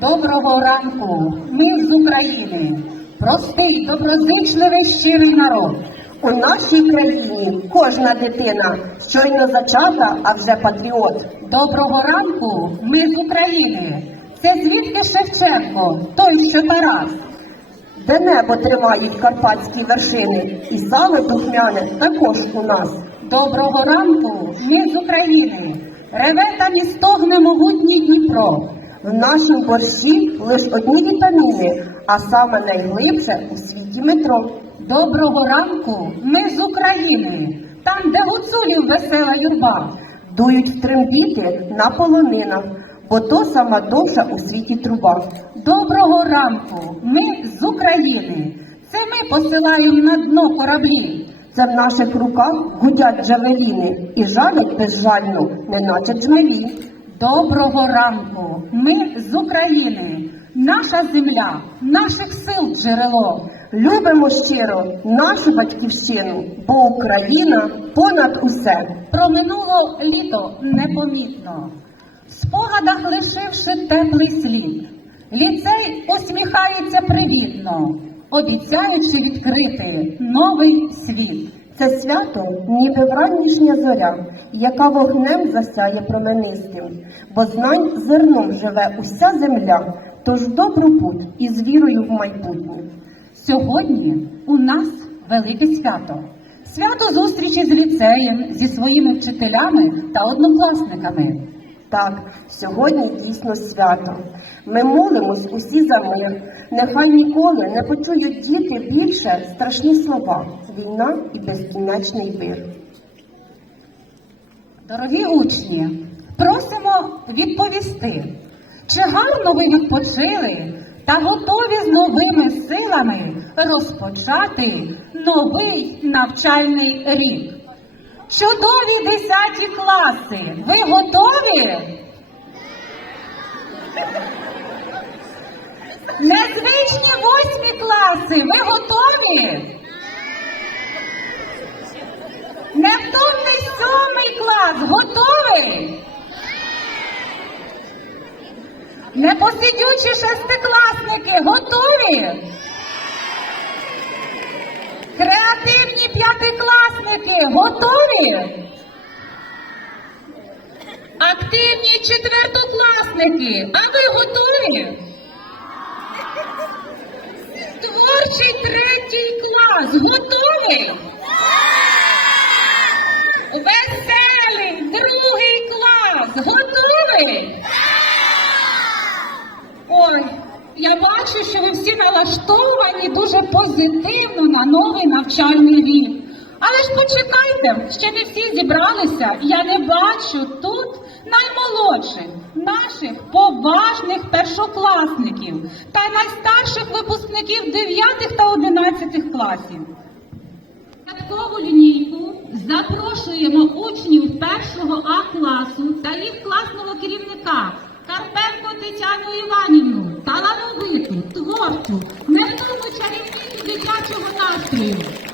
Доброго ранку, ми з України, простий, доброзичливий, щирий народ. У нашій країні кожна дитина щойно зачата, а вже патріот. Доброго ранку, ми з України. Це звідки Шевченко, той, що Тарас. Де небо тримають карпатські вершини, і саме духмяне також у нас. Доброго ранку, ми з України. Реве та стогне могутній Дніпро. В нашому борщі лиш одні вітаміни, а саме найглибше у світі метро. Доброго ранку, ми з України. Там, де гуцулів весела юрба. Дують трембіти на полонинах, бо то сама довша у світі труба. Доброго ранку, ми з України. Це ми посилаємо на дно кораблі. Це в наших руках гудять джавеліни і жалять безжально, неначе джмелі. Доброго ранку, ми з України. Наша земля, наших сил джерело. Любимо щиро нашу батьківщину, бо Україна понад усе. Проминуло літо непомітно, в спогадах лишивши теплий слід. Ліцей усміхається привітно, обіцяючи відкрити новий світ. Це свято ніби вранішня зоря, яка вогнем засяє променистим, бо знань зерном живе уся земля, тож добру путь і з вірою в майбутнє. Сьогодні у нас велике свято. Свято зустрічі з ліцеєм, зі своїми вчителями та однокласниками. Так, сьогодні дійсно свято. Ми молимось усі за мир. Нехай ніколи не почують діти більше страшні слова війна і безкінечний вир. Дорогі учні, просимо відповісти, чи гарно ви відпочили та готові з новими силами розпочати новий навчальний рік? Чудові десяті класи! Ви готові? Незвичні восьмі класи! Ви готові? Невтомний сьомий клас готовий? Непосидючі шестикласники готові? Креативні п'ятикласники готові? Активні четвертокласники, а ви готові? Творчий третій клас готовий? Веселий другий клас готовий? Ой, я бачу, що ви всі налаштовані дуже позитивно на новий навчальний рік. Але ж почекайте, ще не всі зібралися. Я не бачу тут наймолодших, наших поважних першокласників та найстарших випускників 9 та 11 класів. Початкову лінійку запрошуємо учнів першого А класу та їх класного керівника Карпенко Тетяну Іванівну, талановиту, творчу, невтому чарівницю дитячого настрою.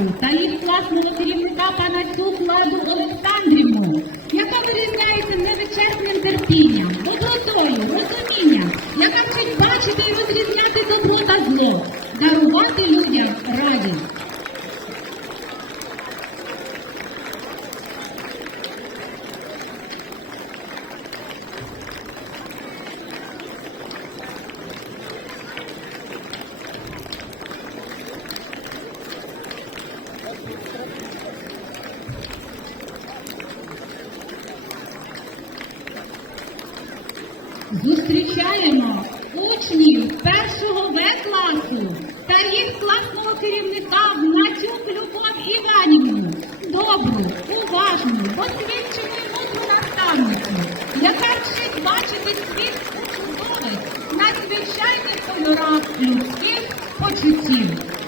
Класу та їх класного керівника пана Леду Олександрівну, яка вирізняється невичерпним терпінням, добротою, розумінням, яка вчить бачити і розрізняти добро та зло, дарувати людям радість. Зустрічаємо учнів першого В класу та їх класного керівника Гнатюк Любов Іванівну. Добру, уважну, досвідчену і мудру наставницю, яка вчить бачити світ у чудовому запис надзвичайних кольорах людських почуттів.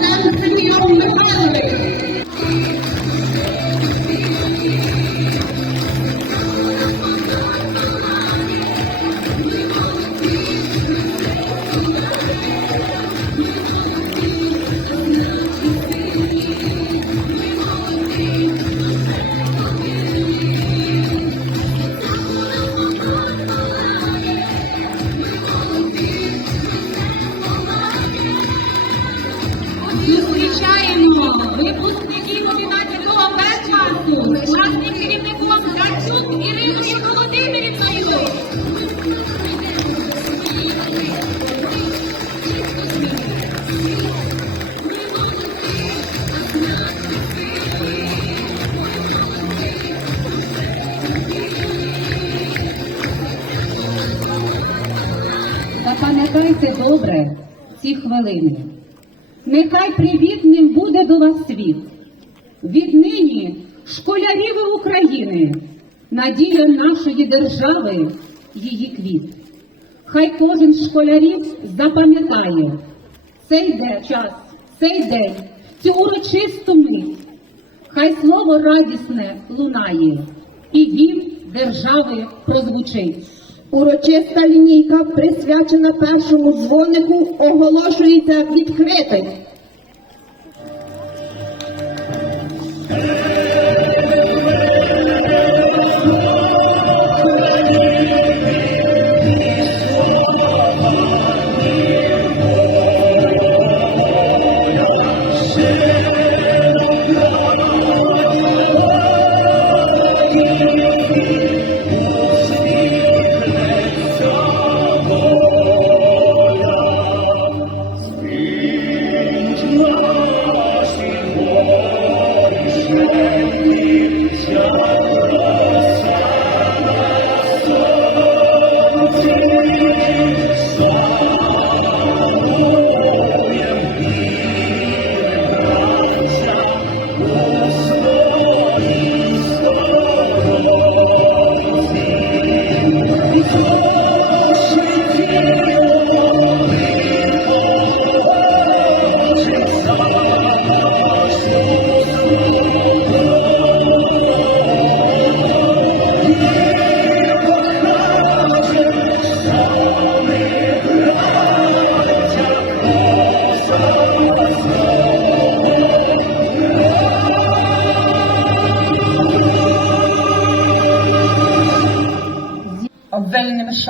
Керівником Грідунцем добре ці хвилини. Нехай привітним буде до вас світ. Віднині школярів України, надія нашої держави, її квіт. Хай кожен школярів запам'ятає цей де час, цей день, цю урочисту мить. Хай слово радісне лунає, і гімн держави прозвучить. Урочиста лінійка, присвячена першому дзвонику, оголошується відкритим.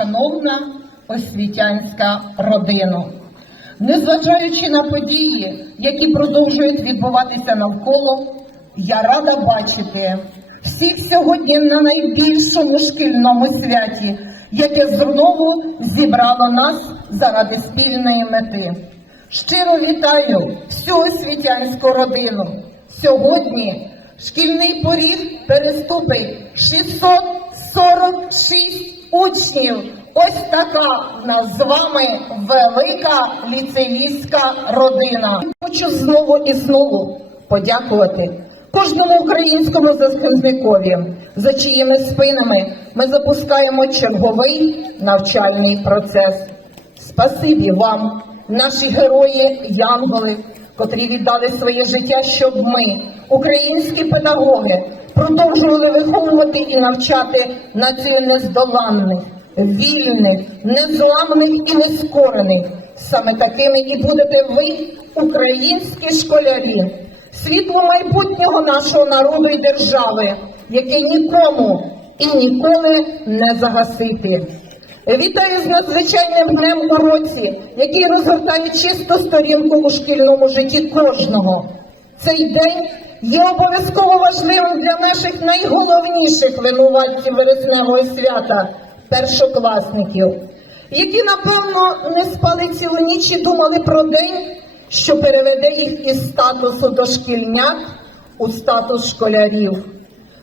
Юна освітянська родина. Незважаючи на події, які продовжують відбуватися навколо, я рада бачити всіх сьогодні на найбільшому шкільному святі, яке знову зібрало нас заради спільної мети. Щиро вітаю всю освітянську родину. Сьогодні шкільний поріг переступить 646 учнів. Ось така в нас з вами велика ліцеїстська родина. Хочу знову і знову подякувати кожному українському захисникові, за чиїми спинами ми запускаємо черговий навчальний процес. Спасибі вам, наші герої, янголи, котрі віддали своє життя, щоб ми, українські педагоги, продовжували виховувати і навчати націю нездоланних, вільних, незламних і нескорених. Саме такими і будете ви, українські школярі, світло майбутнього нашого народу і держави, яке нікому і ніколи не загасити. Вітаю з надзвичайним днем у році, який розгортає чисту сторінку у шкільному житті кожного. Цей день є обов'язково важливим для наших найголовніших винуватців вересневого свята першокласників, які, напевно, не спали цілу ніч і думали про день, що переведе їх із статусу дошкільнят у статус школярів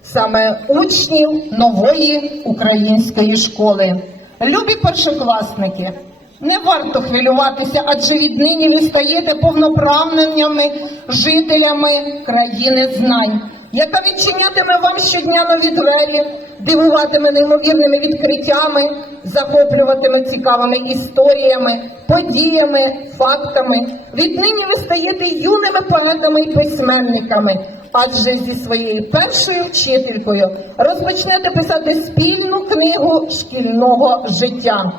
саме учнів нової української школи. Любі першокласники, не варто хвилюватися, адже віднині ви стаєте повноправними жителями країни знань, яка відчинятиме вам щодня нові двері, дивуватиме неймовірними відкриттями, захоплюватиме цікавими історіями, подіями, фактами. Віднині ви стаєте юними поетами і письменниками, адже зі своєю першою вчителькою розпочнете писати спільну книгу шкільного життя.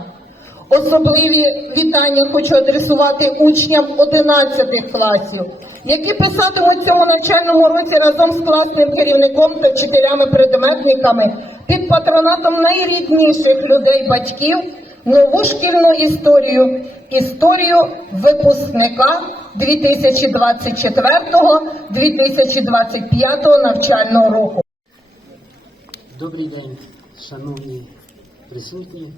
Особливі вітання хочу адресувати учням 11 класів, які писатимуть цьому навчальному році разом з класним керівником та вчителями-предметниками під патронатом найрідніших людей батьків нову шкільну історію, історію випускника 2024-2025 навчального року. Добрий день, шановні присутні.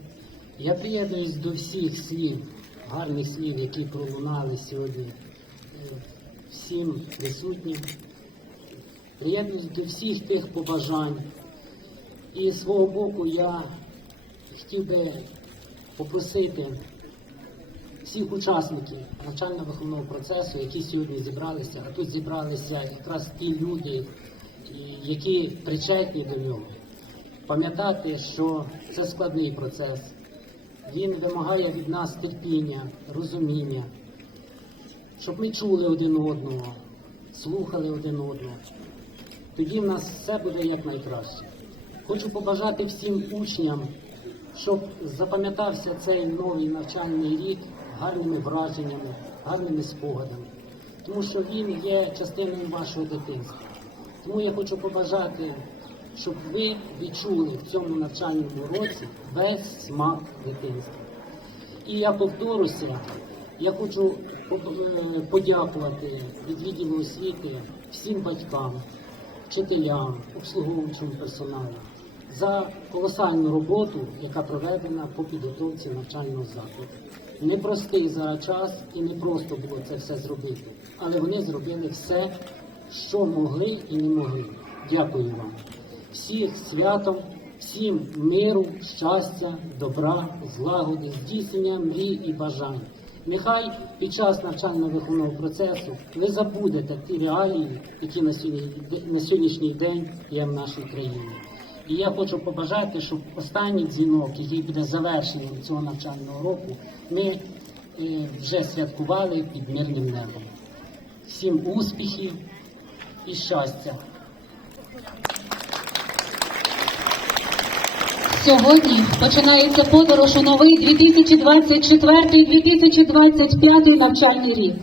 Я приєднуюсь до всіх слів, гарних слів, які пролунали сьогодні е, всім присутнім. Приєднуюсь до всіх тих побажань. І свого боку я хотів би попросити всіх учасників навчально-виховного процесу, які сьогодні зібралися, а тут зібралися якраз ті люди, які причетні до нього пам'ятати, що це складний процес. Він вимагає від нас терпіння, розуміння, щоб ми чули один одного, слухали один одного. Тоді в нас все буде якнайкраще. Хочу побажати всім учням, щоб запам'ятався цей новий навчальний рік гарними враженнями, гарними спогадами, тому що він є частиною вашого дитинства. Тому я хочу побажати, щоб ви відчули в цьому навчальному році весь смак дитинства. І я повторюся, я хочу е, подякувати від відділу освіти всім батькам, вчителям, обслуговуючому персоналу за колосальну роботу, яка проведена по підготовці навчального закладу. Непростий зараз час і не просто було це все зробити, але вони зробили все, що могли і не могли. Дякую вам. Всіх святом, всім миру, щастя, добра, злагоди, здійснення мрій і бажань. Нехай під час навчально-виховного процесу ви забудете ті реалії, які на сьогоднішній день є в нашій країні. І я хочу побажати, щоб останній дзвінок, який буде завершенням цього навчального року, ми е, вже святкували під мирним небом. Всім успіхів і щастя! Сьогодні починається подорож у новий 2024-2025 навчальний рік.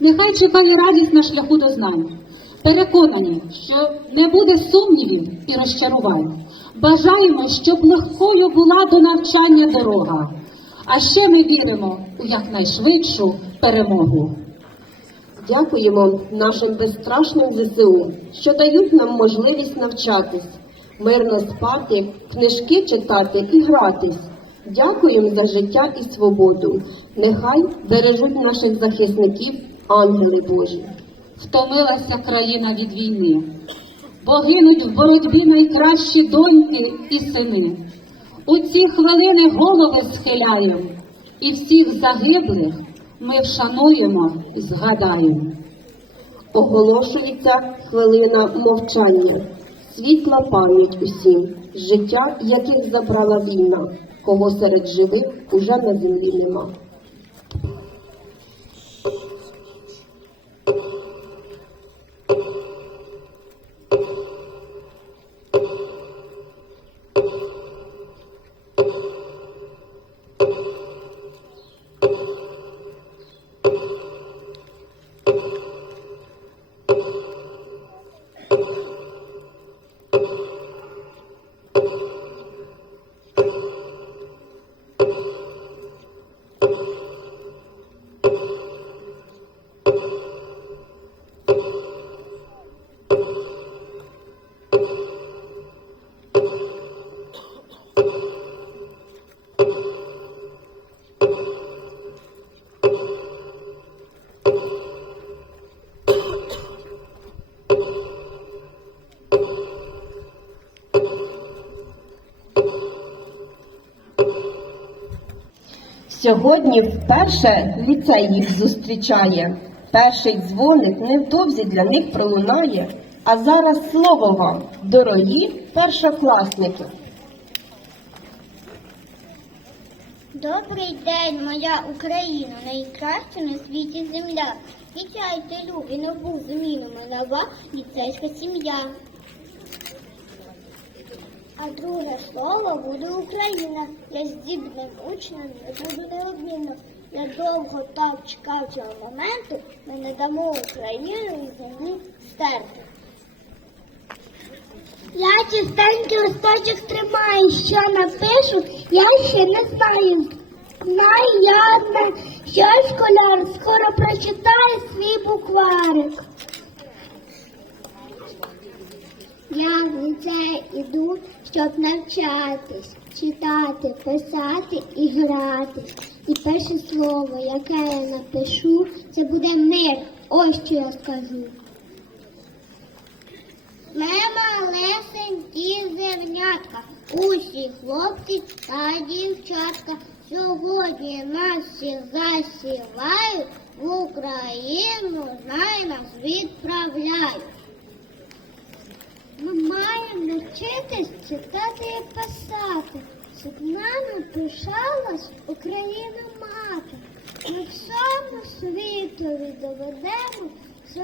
Нехай чекає радість на шляху до знань. Переконані, що не буде сумнівів і розчарувань, Бажаємо, щоб легкою була до навчання дорога. А ще ми віримо у якнайшвидшу перемогу. Дякуємо нашим безстрашним ЗСУ, що дають нам можливість навчатись, мирно спати, книжки читати і гратись. Дякуємо за життя і свободу. Нехай бережуть наших захисників ангели Божі. Втомилася країна від війни, бо гинуть в боротьбі найкращі доньки і сини. У ці хвилини голови схиляємо, і всіх загиблих ми вшануємо і згадаємо. Оголошується хвилина мовчання, світла пам'ять усім, життя, яких забрала війна, кого серед живих уже на землі нема. Сьогодні вперше ліцей їх зустрічає. Перший дзвоник невдовзі для них пролунає. А зараз слово вам, дорогі першокласники. Добрий день, моя Україна, найкраща на світі земля. Вітайте, любі, нову зміну, нова ліцейська сім'я. А друге слово буде Україна. Я здібним учнем не буду неодмінно. Я довго так чекав цього моменту, ми не дамо Україну із землі стерти. Я чистенький листочок тримаю, що напишу, я ще не знаю. Знаю я одне, що школяр скоро прочитає свій букварик. Я в ліцей іду, щоб навчатись, читати, писати і гратись. І перше слово, яке я напишу, це буде мир. Ось що я скажу. Ми малесенькі зернятка, усі хлопці та дівчатка. Сьогодні нас всіх засівають, в Україну знай нас відправляють. Ми маємо навчитись читати і писати, щоб нами пишалась Україна мати. Ми всьому світові доведемо, що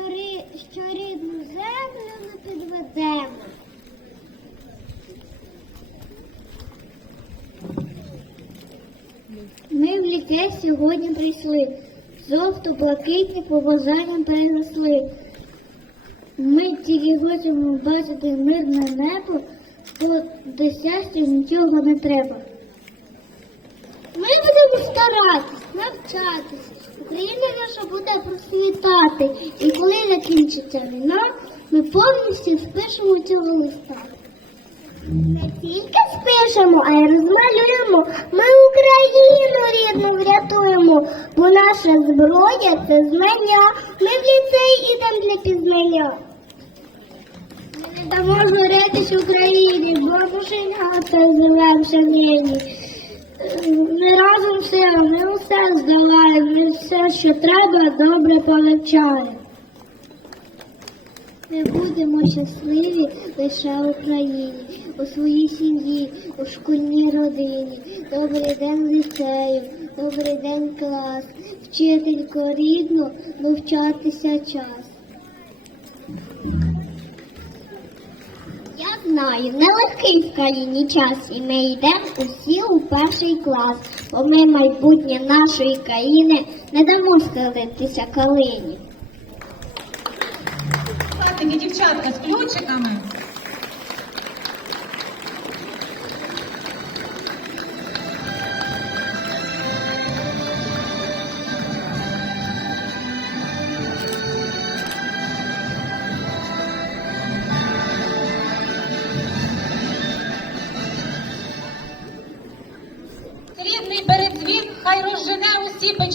рідну землю не підведемо. Ми в літе сьогодні прийшли, жовто-блакитні побажання перенесли. Ми тільки хочемо бачити мирне небо, бо досягти нічого не треба. Ми будемо старатись, навчатись. Україна наша буде процвітати. І коли закінчиться війна, ми повністю спишемо цього листа. Не тільки спишемо, а й розмалюємо. Ми Україну рідну врятуємо, бо наша зброя це знання. Ми в ліцей ідемо для пізнання. Не дамо Україні, бо душенята живем шалені. Ми разом все, ми усе здолаємо, ми все, що треба, добре повчаємо. Ми будемо щасливі лише в Україні, у своїй сім'ї, у шкільній родині. Добрий день ліцею, добрий день клас, вчителько рідно, навчатися час. Знаю, нелегкий в країні час, і ми йдемо усі у перший клас, бо ми майбутнє нашої країни не дамо схилитися калині. Дівчатка з ключиками.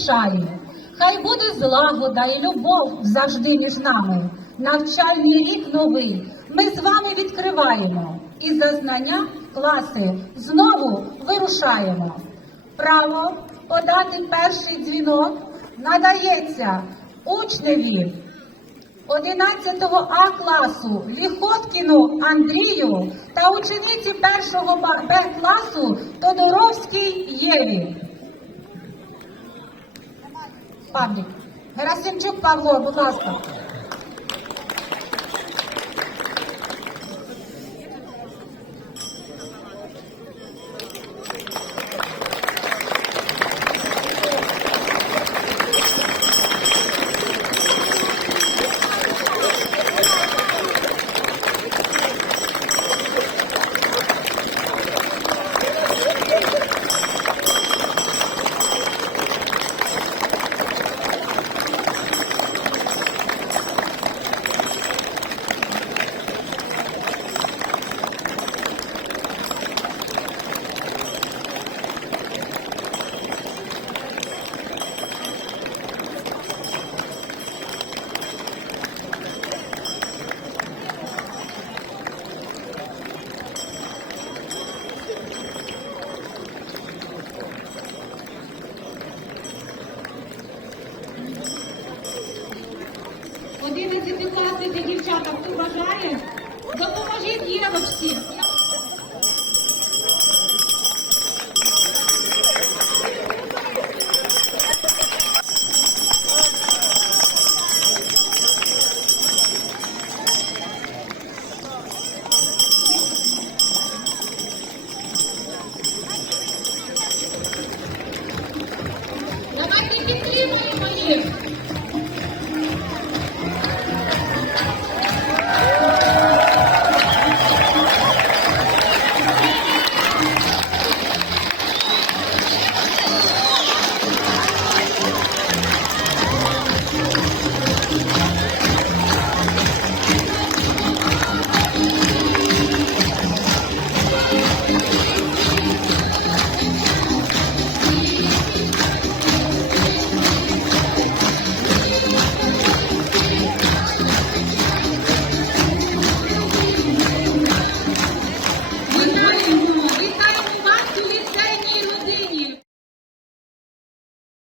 Вирушає. Хай буде злагода і любов завжди між нами. Навчальний рік новий ми з вами відкриваємо. І за знання класи знову вирушаємо. Право подати перший дзвінок надається учневі 11 А класу Ліхоткіну Андрію та учениці 1 Б класу Тодоровській Єві. Павлік. Герасимчук Павло, будь ласка.